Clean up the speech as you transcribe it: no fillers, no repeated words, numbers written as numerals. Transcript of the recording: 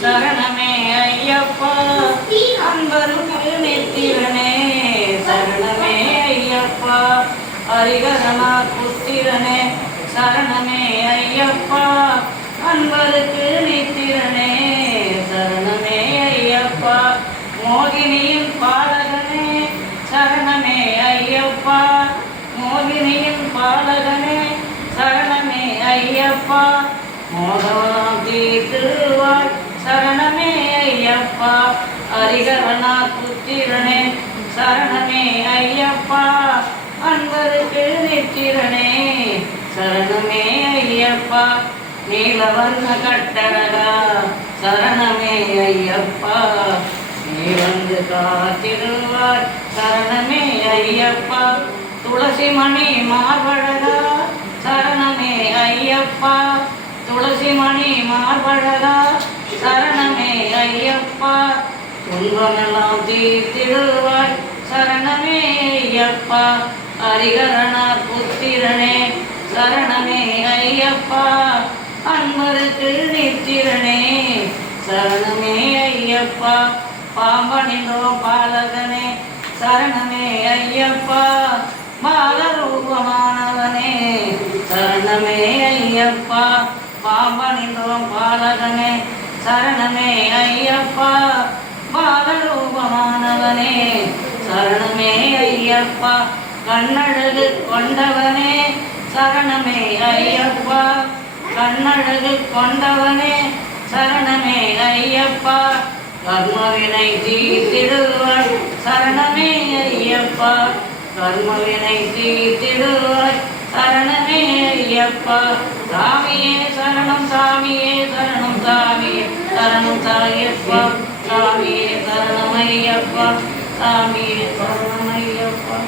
சரணமே ஐயப்பா அன்பருக்கு நித்திரனே சரணமே ஐயப்பா ஹரிகரனா புத்திரனே சரணமே ஐயப்பா அன்பருக்கு நித்திரனே சரணமே ஐயப்பா மோகினியின் பாலகனே சரணமே ஐயப்பா மோகினியின் பாலகனே சரணமே ஐயப்பா மோகவனம் தீர்த்துவாய் சரணமே ஐயப்பா ஹரிகரனா புத்திரனே சரணமே ஐயப்பா அன்பருக்கு நித்திரனே சரணமே ஐயப்பா நீலவர்ண கட்டழகா சரணமே ஐயப்பா நீ வந்து காத்திடுவாய் சரணமே ஐயப்பா துளசி மணி மார்பழகா சரணமே ஐயப்பா துளசி மணி மார்பழகா சரணமே ஐயப்பா துன்பமெல்லாம் தீர்த்திடுவாய் சரணமே ஐயப்பா ஹரிகரனார் புத்திரனே சரணமே ஐயப்பா அன்பருக்கு நித்திரனே சரணமே ஐயப்பா பாம்பனிந்தோ பாலகனே சரணமே ஐயப்பா பாலரூபமானவனே சரணமே ஐயப்பா பாம்பனிந்தோ பாலகனே சரணமே ஐயப்பா பாலரூபமானவனே சரணமே ஐயப்பா கண்ணழகு கொண்டவனே சரணமே ஐயப்பா கண்ணழகு கொண்டவனே சரணமே ஐயப்பா கர்மவினை தீர்த்திடுவாய் சரணமே ஐயப்பா கர்மவினை தீர்த்திடுவாய் சரணமே ஐயப்பா சாமியே சரணம் சாமியே சரணம் சாமியே சரணம் சாயப்பா சாமியே சரணம் ஐயப்பா சாமியே சரணம் ஐயப்பா